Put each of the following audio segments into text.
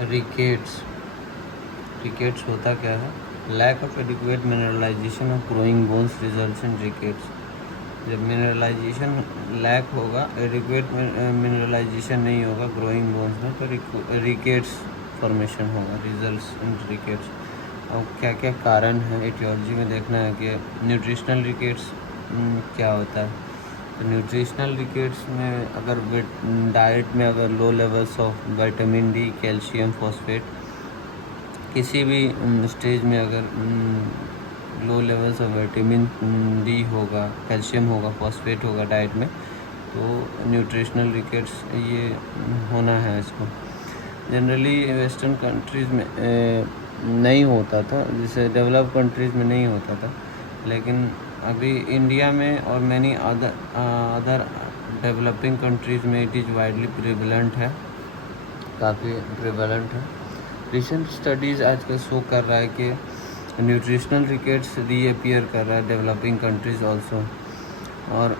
Rickets. Rickets होता क्या है? Lack of adequate mineralization of growing bones results in rickets. जब मिनरलाइजेशन लैक होगा, एडिक्वेट मिनरलाइजेशन नहीं होगा ग्रोइंग बोन्स में, तो रिकेट्स फॉर्मेशन होगा, रिजल्ट्स इन रिकेट्स। और क्या क्या कारण है एटियोलॉजी में देखना है कि न्यूट्रिशनल रिकेट्स क्या होता है। तो न्यूट्रिशनल रिकेट्स में अगर डाइट में अगर low levels of vitamin D, calcium, phosphate, किसी भी स्टेज में अगर low levels of vitamin D होगा, कैल्शियम होगा, फॉस्फेट होगा डाइट में, तो न्यूट्रिशनल रिकेट्स ये होना है इसको। जनरली वेस्टर्न कंट्रीज़ में नहीं होता था, जैसे डेवलप कंट्रीज़ में नहीं होता था, लेकिन अभी इंडिया में और मैनी अदर डेवलपिंग कंट्रीज़ में इट इज़ वाइडली प्रिवेलेंट है, काफ़ी प्रिवेलेंट है। रिसेंट स्टडीज़ आजकल शो कर रहा है कि न्यूट्रिशनल रिकेट्स रीअपियर कर रहा है डेवलपिंग कंट्रीज़ ऑल्सो, और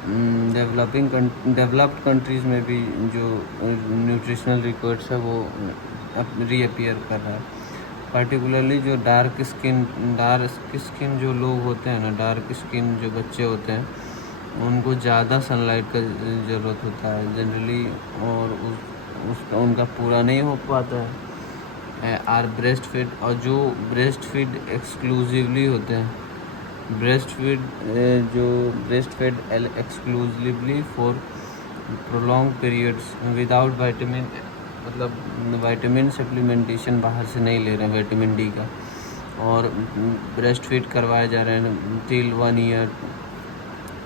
डेवलप्ड कंट्रीज़ में भी जो न्यूट्रिशनल रिकेट्स है वो रीअपियर कर रहा है। पर्टिकुलरली जो डार्क स्किन जो लोग होते हैं ना, डार्क स्किन जो बच्चे होते हैं, उनको ज़्यादा सनलाइट का ज़रूरत होता है जनरली, और उसका उनका पूरा नहीं हो पाता है। आर ब्रेस्ट फीड, और जो ब्रेस्ट फीड एक्सक्लूसिवली होते हैं, जो breast feed exclusively for prolong periods without vitamin, मतलब विटामिन सप्लीमेंटेशन बाहर से नहीं ले रहे हैं विटामिन डी का, और ब्रेस्ट फीड करवाए जा रहे हैं टिल 1 ईयर,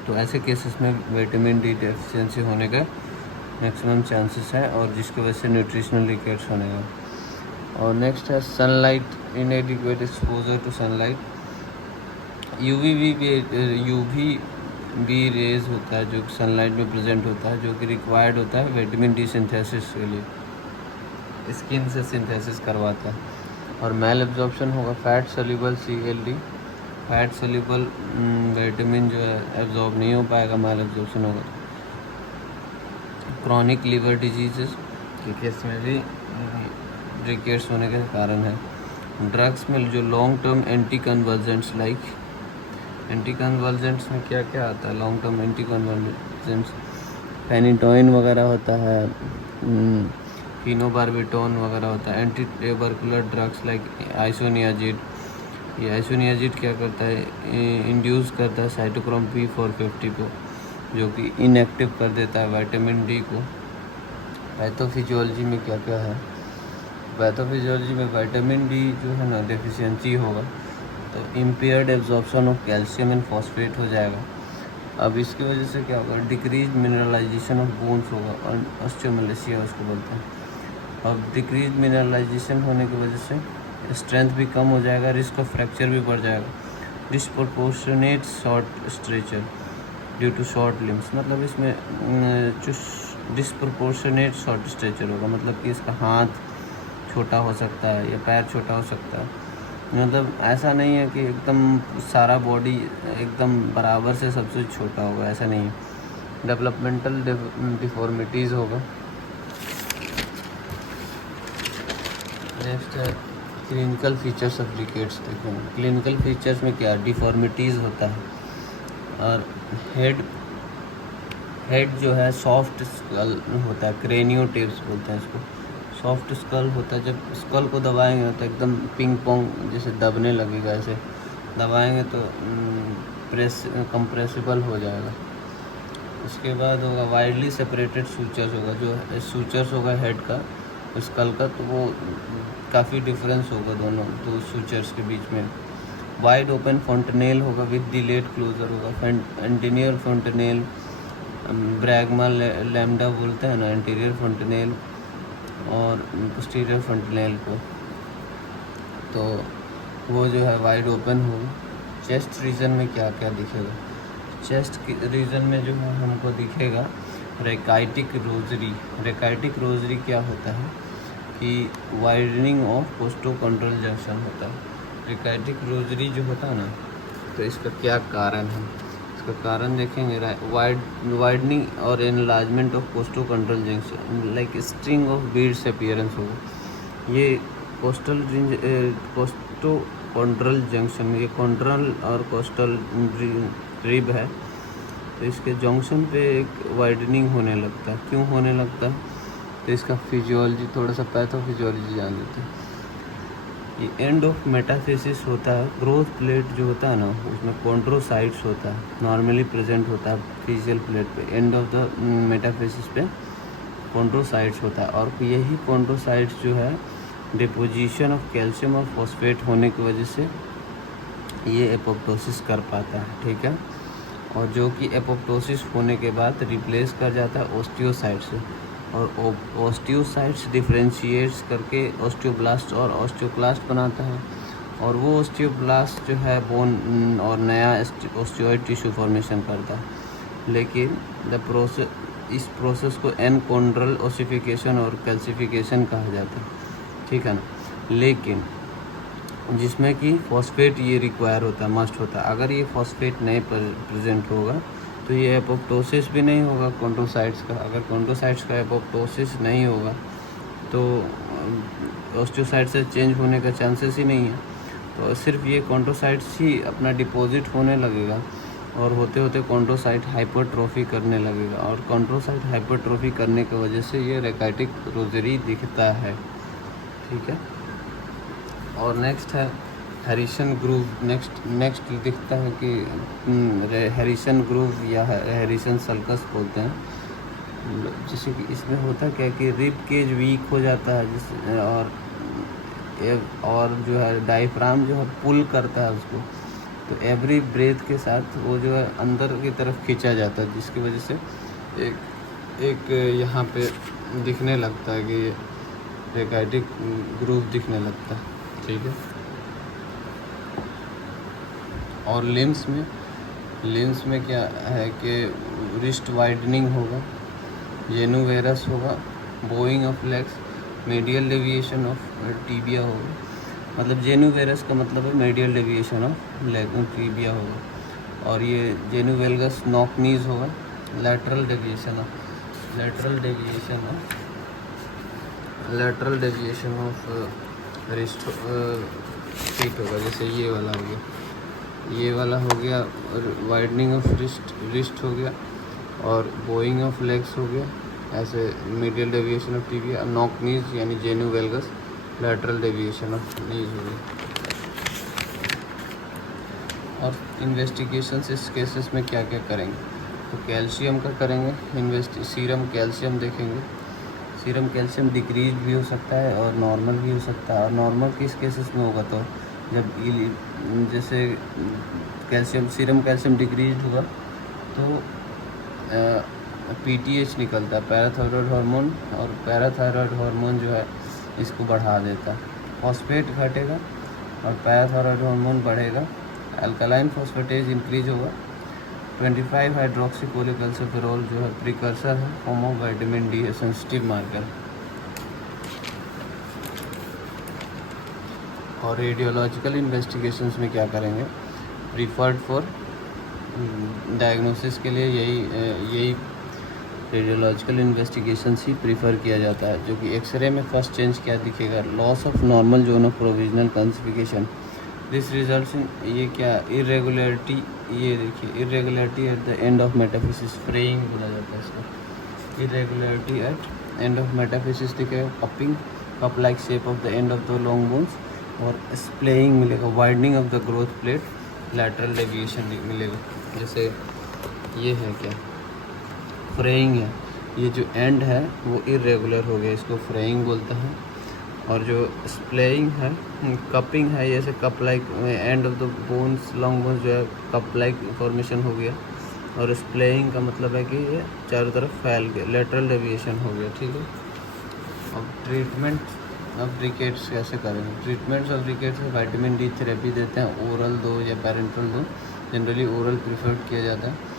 तो ऐसे केसेस में विटामिन डी डेफिशिएंसी होने का मैक्सिमम चांसेस है, और जिसकी वजह से न्यूट्रिशनल रिकेट्स होने का। और नेक्स्ट है sunlight, inadequate exposure to sunlight. UV B rays होता है जो सनलाइट में प्रेजेंट होता है, जो कि रिक्वायर्ड होता है विटामिन डी सिंथेसिस के लिए, स्किन से सिंथेसिस करवाता है। और मेल एब्जॉर्प्शन होगा fat soluble CLD, fat soluble vitamin जो है एब्जॉर्ब नहीं हो पाएगा, मेल एब्जॉर्प्शन होगा। क्रॉनिक लिवर डिजीजेस के केस में भी रिकेट्स होने के कारण है। ड्रग्स में जो long term anticonvulsants, like anticonvulsants में क्या क्या आता है? Long term anticonvulsants phenytoin वगैरह होता है, फिनोबार्बिटोन वगैरह होता है। Anti tubercular drugs like isoniazid, ये आइसोनियाजिड क्या करता है? इंड्यूस करता है साइटोक्रोम P450 को, जो कि इनएक्टिव कर देता है विटामिन डी को। पैथोफिजियोलॉजी में क्या क्या है? पैथोफिजियोलॉजी में विटामिन डी जो है ना डेफिशिएंसी होगा तो impaired absorption of calcium and phosphate हो जाएगा। अब इसकी वजह से क्या होगा? डिक्रीज मिनरलाइजेशन ऑफ बोन्स होगा, और ऑस्टियोमलेसिया उसको बोलते हैं। अब डिक्रीज मिनरलाइजेशन होने की वजह से स्ट्रेंथ भी कम हो जाएगा, रिस्क ऑफ फ्रैक्चर भी बढ़ जाएगा। Disproportionate short stature due to short limbs, मतलब इसमें जो डिस्प्रोपोर्शनेट शॉर्ट स्ट्रेचर होगा, मतलब कि इसका हाथ छोटा हो सकता है या पैर छोटा हो सकता है, मतलब ऐसा नहीं है कि एकदम सारा बॉडी एकदम बराबर से सबसे छोटा होगा, ऐसा नहीं है। डेवलपमेंटल डिफॉर्मिटीज़ होगा। नेक्स्ट है क्लिनिकल फीचर्स ऑफ रिकेट्स। देखो क्लिनिकल फीचर्स में क्या डिफॉर्मिटीज़ होता है, और हेड जो है सॉफ्ट स्कल होता है, क्रेनियोटिप्स बोलते हैं इसको, सॉफ्ट स्कल होता है। जब स्कल को दबाएंगे तो एकदम पिंग पोंग जैसे दबने लगेगा, ऐसे दबाएंगे तो कंप्रेसिबल हो जाएगा। उसके बाद होगा वाइडली सेपरेटेड सूचर्स होगा, जो सूचर्स होगा हेड का स्कल का, तो वो काफ़ी डिफरेंस होगा दोनों दो सूचर्स के बीच में। वाइड ओपन फॉन्टनेल होगा विद डिलेड क्लोजर होगा, एंटीरियर फॉन्टनेल, ब्रैगमा लैम्डा बोलते हैं ना एंटीरियर फॉन्टनेल, और पोस्टीरियर फॉन्टनेल को, तो वो जो है वाइड ओपन होगा। चेस्ट रीजन में क्या क्या दिखेगा? चेस्ट रीजन में जो है हमको दिखेगा रेकाइटिक रोजरी। रेकाइटिक रोजरी क्या होता है कि widening of costo control junction होता है। रेकाइटिक रोजरी जो होता है ना, तो इसका क्या कारण है? इसका कारण देखेंगे वाइडनिंग और enlargement of costo control junction, like string of beads appearance होगा। ये कोस्टल कोस्टोकॉन्ड्रल जंक्शन, ये कॉन्ड्रल और कोस्टल रिब है, तो इसके जंक्शन पे एक वाइडनिंग होने लगता है। क्यों होने लगता है, तो इसका फिजियोलॉजी, थोड़ा सा पैथोफिजियोलॉजी जान लेते हैं। ये एंड ऑफ मेटाफिसिस होता है, ग्रोथ प्लेट जो होता है ना, उसमें कॉन्ड्रोसाइट्स होता है, नॉर्मली प्रेजेंट होता है फिजियल प्लेट पे। एंड ऑफ द मेटाफिसिस पे कॉन्ड्रोसाइट्स होता है, और यही कॉन्ड्रोसाइट्स जो है डिपोजिशन ऑफ कैल्शियम और फॉस्फेट होने की वजह से ये एपोप्टोसिस कर पाता है, ठीक है। और जो कि एपोप्टोसिस होने के बाद रिप्लेस कर जाता है ओस्टियोसाइट से, और ओस्टियोसाइट्स डिफ्रेंशिएट्स करके ओस्टियोब्लास्ट और ओस्टियोक्लास्ट बनाता है, और वो ओस्टियोब्लास्ट जो है बोन और नया ओस्टियोइड टिश्यू फॉर्मेशन करता है। लेकिन इस प्रोसेस को एनकोंड्रल ओसिफिकेशन और कैल्सिफिकेशन कहा जाता है, ठीक है ना। लेकिन जिसमें कि फॉस्फेट ये रिक्वायर होता है, मस्ट होता है। अगर ये फॉस्फेट नहीं प्रेजेंट होगा तो ये एपोप्टोसिस भी नहीं होगा कॉन्ड्रोसाइट्स का। अगर कॉन्ड्रोसाइट्स का एपोप्टोसिस नहीं होगा तो ओस्टियोसाइट से चेंज होने का चांसेस ही नहीं है। तो सिर्फ ये कॉन्ड्रोसाइट्स ही अपना डिपॉजिट होने लगेगा, और होते होते कॉन्ड्रोसाइट हाइपरट्रोफी करने लगेगा, और कॉन्ड्रोसाइट हाइपरट्रोफी करने की वजह से ये रेकाइटिक रोजरी दिखता है, ठीक है। और नेक्स्ट है हैरिसन ग्रूव। नेक्स्ट दिखता है कि हैरिसन ग्रूव या हैरिसन सल्कस बोलते हैं, जैसे कि इसमें होता क्या कि रिब केज वीक हो जाता है, और जो है डायफ्राम जो है पुल करता है उसको, तो एवरी ब्रेथ के साथ वो जो है अंदर की तरफ खींचा जाता है, जिसकी वजह से एक यहाँ पे दिखने लगता है कि रेकाइटिक ग्रूव दिखने लगता है, ठीक है। और लिम्स में क्या है कि रिस्ट वाइडनिंग होगा, जेनुवेरस होगा, Boeing of legs, medial deviation of tibia होगा। मतलब जेनुवेरस का मतलब है मीडियल डेविएशन ऑफ टीबिया होगा, और ये जेनुवेलगस नॉक नीज होगा, lateral deviation of wrist feet होगा। जैसे ये वाला हो गया वाइडनिंग ऑफ रिस्ट हो गया, और बोइंग ऑफ लेग्स हो गया, ऐसे medial deviation of tibia, knock नीज यानी जेनुवेलगस, लैटरल डेविएशन ऑफ नीज हो गई। और इन्वेस्टिगेशंस इस केसेस में क्या क्या करेंगे, तो कैल्शियम का करेंगे सीरम कैल्शियम देखेंगे। सीरम कैल्शियम डिक्रीज भी हो सकता है और नॉर्मल भी हो सकता है। और नॉर्मल किस केसेस में होगा, तो जब जैसे सीरम कैल्शियम डिक्रीज होगा तो पीटीएच निकलता है, पैराथायरॉयड हार्मोन, और पैराथायरॉयड हार्मोन जो है इसको बढ़ा देता है। फॉस्फेट घटेगा और पैराथायरॉयड हार्मोन बढ़ेगा, अल्कलाइन फॉस्फेटेज इंक्रीज होगा। 25 हाइड्रोक्सी कोलेकैल्सिफेरॉल जो है प्रिकर्सर है फॉर्म ऑफ विटामिन डी है, सेंसिटिव मार्कर। और रेडियोलॉजिकल इन्वेस्टिगेशंस में क्या करेंगे, प्रीफर्ड फॉर डायग्नोसिस के लिए यही रेडियोलॉजिकल इन्वेस्टिगेशंस ही प्रीफर किया जाता है। जो कि एक्सरे में फर्स्ट चेंज क्या दिखेगा, loss of normal zone of provisional calcification, this results in ये क्या इरेगुलरिटी, ये देखिए irregularity at the end of metaphysis, fraying बोला जाता है इसको। Irregularity at end of metaphysis दिखेगा, cup like shape of the end of the long bones, और स्प्लेइंग मिलेगा, widening of the growth plate, lateral deviation मिलेगा। जैसे ये है क्या फ्रेइंग है, ये जो एंड है वो इरेगुलर हो गया, इसको फ्रेइंग बोलता है। और जो स्प्लेइंग है, कपिंग है, जैसे cup like and of the bones, long bones जो है कप लाइक फॉर्मेशन हो गया। और स्प्लेइंग का मतलब है कि ये चारों तरफ फैल गया, लेटरल डेविएशन हो गया, ठीक है। अब ट्रीटमेंट ऑफ रिकेट्स कैसे करेंगे, ट्रीटमेंट्स ऑफ रिकेट्स में विटामिन डी थेरेपी देते हैं, ओरल दो या पैरेंटल दो, जनरली ओरल प्रीफर्ड किया जाता है।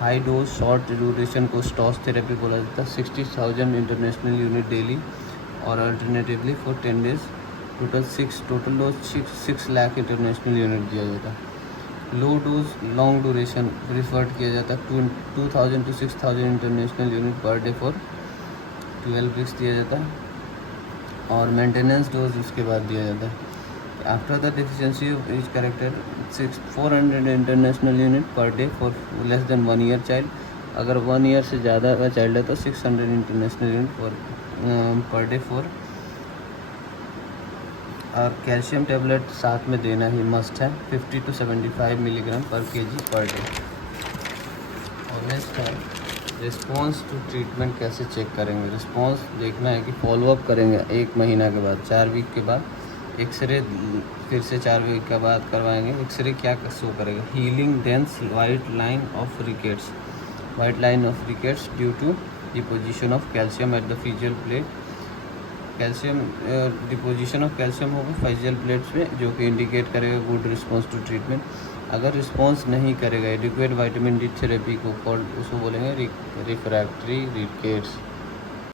हाई डोज शॉर्ट ड्यूरेशन को स्टॉस थेरेपी बोला जाता है, 60,000 इंटरनेशनल यूनिट डेली, और alternatively for 10 days total dose 6 lakh international unit दिया जाता है। Low dose long duration preferred किया जाता है, 2000 to 6000 international unit per day for 12 weeks दिया जाता है। और मेंटेनेंस डोज उसके बाद दिया जाता है। After the deficiency of each character 400 international unit per day for less than 1 year child. अगर 1 ईयर से ज़्यादा का चाइल्ड है तो 600 international unit per day for. और कैल्शियम टेबलेट साथ में देना ही मस्ट है, 50 to 75 मिलीग्राम पर केजी पर डे। और नेक्स्ट है रिस्पॉन्स टू ट्रीटमेंट कैसे चेक करेंगे। रिस्पॉन्स देखना है कि फॉलोअप करेंगे 1 महीना के बाद, 4 वीक के बाद एक्सरे फिर से 4 वीक के बाद करवाएंगे। एक्सरे क्या शो करेगा, healing dense white line of rickets, white line of rickets due to deposition of calcium at the physeal plate. Calcium deposition of calcium होगा फेशियल प्लेट्स में, जो कि इंडिकेट करेगा गुड रिस्पॉन्स टू ट्रीटमेंट। अगर response नहीं करेगा adequate vitamin D therapy को, उसको बोलेंगे रिफ्रैक्टरी रिकेट्स।